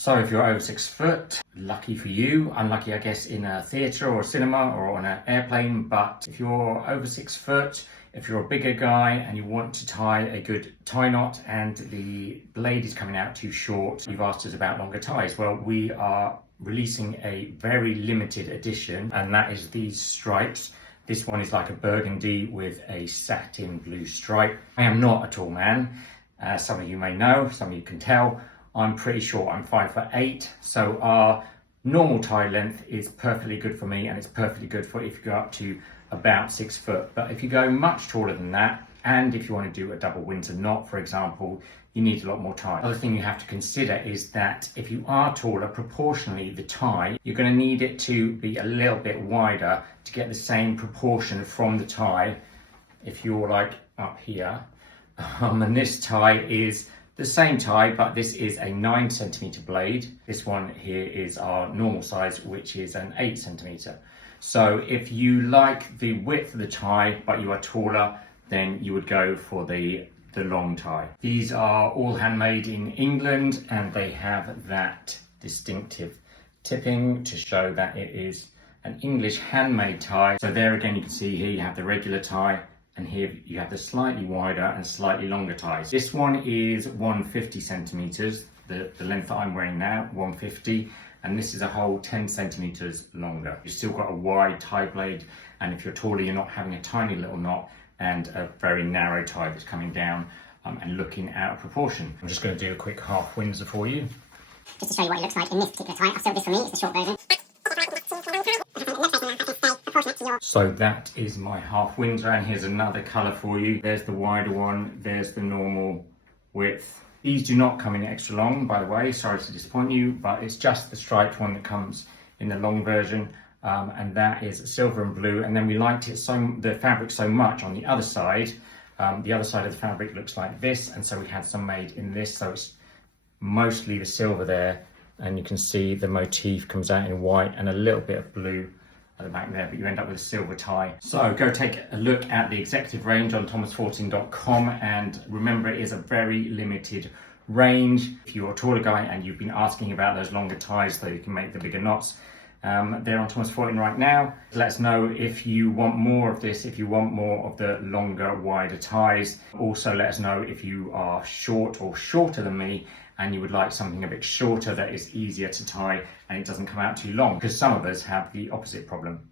So if you're over 6 foot, lucky for you, unlucky I guess in a theatre or a cinema or on an airplane, but if you're over 6 foot, if you're a bigger guy and you want to tie a good tie knot and the blade is coming out too short, you've asked us about longer ties. Well, we are releasing a very limited edition, and that is these stripes. This one is like a burgundy with a satin blue stripe. I am not a tall man. Some of you may know, some of you can tell. I'm pretty short, I'm 5'8", so our normal tie length is perfectly good for me, and it's perfectly good for if you go up to about 6 foot. But if you go much taller than that, and if you want to do a double Windsor knot, for example, you need a lot more tie. Other thing you have to consider is that if you are taller, proportionally the tie, you're going to need it to be a little bit wider to get the same proportion from the tie. If you're like up here, and this tie is the same tie, but this is a 9cm blade. This one here is our normal size, which is an 8cm. So if you like the width of the tie, but you are taller, then you would go for the long tie. These are all handmade in England, and they have that distinctive tipping to show that it is an English handmade tie. So there again, you can see here you have the regular tie, and here you have the slightly wider and slightly longer ties. This one is 150 centimeters, the length that I'm wearing now, 150, and this is a whole 10 centimeters longer. You've still got a wide tie blade, and if you're taller, you're not having a tiny little knot and a very narrow tie that's coming down and looking out of proportion. I'm just going to do a quick half Windsor for you. Just to show you what it looks like in this particular tie. I've still this for me, it's the short version. So that is my half Windsor, and here's another colour for you. There's the wider one, there's the normal width. These do not come in extra long, by the way, sorry to disappoint you, but it's just the striped one that comes in the long version, and that is silver and blue. And then we liked it the fabric so much on the other side. The other side of the fabric looks like this, and so we had some made in this, so it's mostly the silver there, and you can see the motif comes out in white and a little bit of blue at the back there, but you end up with a silver tie. So go take a look at the executive range on thomas14.com, and remember, it is a very limited range. If you're a taller guy and you've been asking about those longer ties so you can make the bigger knots, they're on Thomas 14 right now. Let us know if you want more of this, if you want more of the longer, wider ties. Also let us know if you are short or shorter than me and you would like something a bit shorter that is easier to tie and it doesn't come out too long, because some of us have the opposite problem.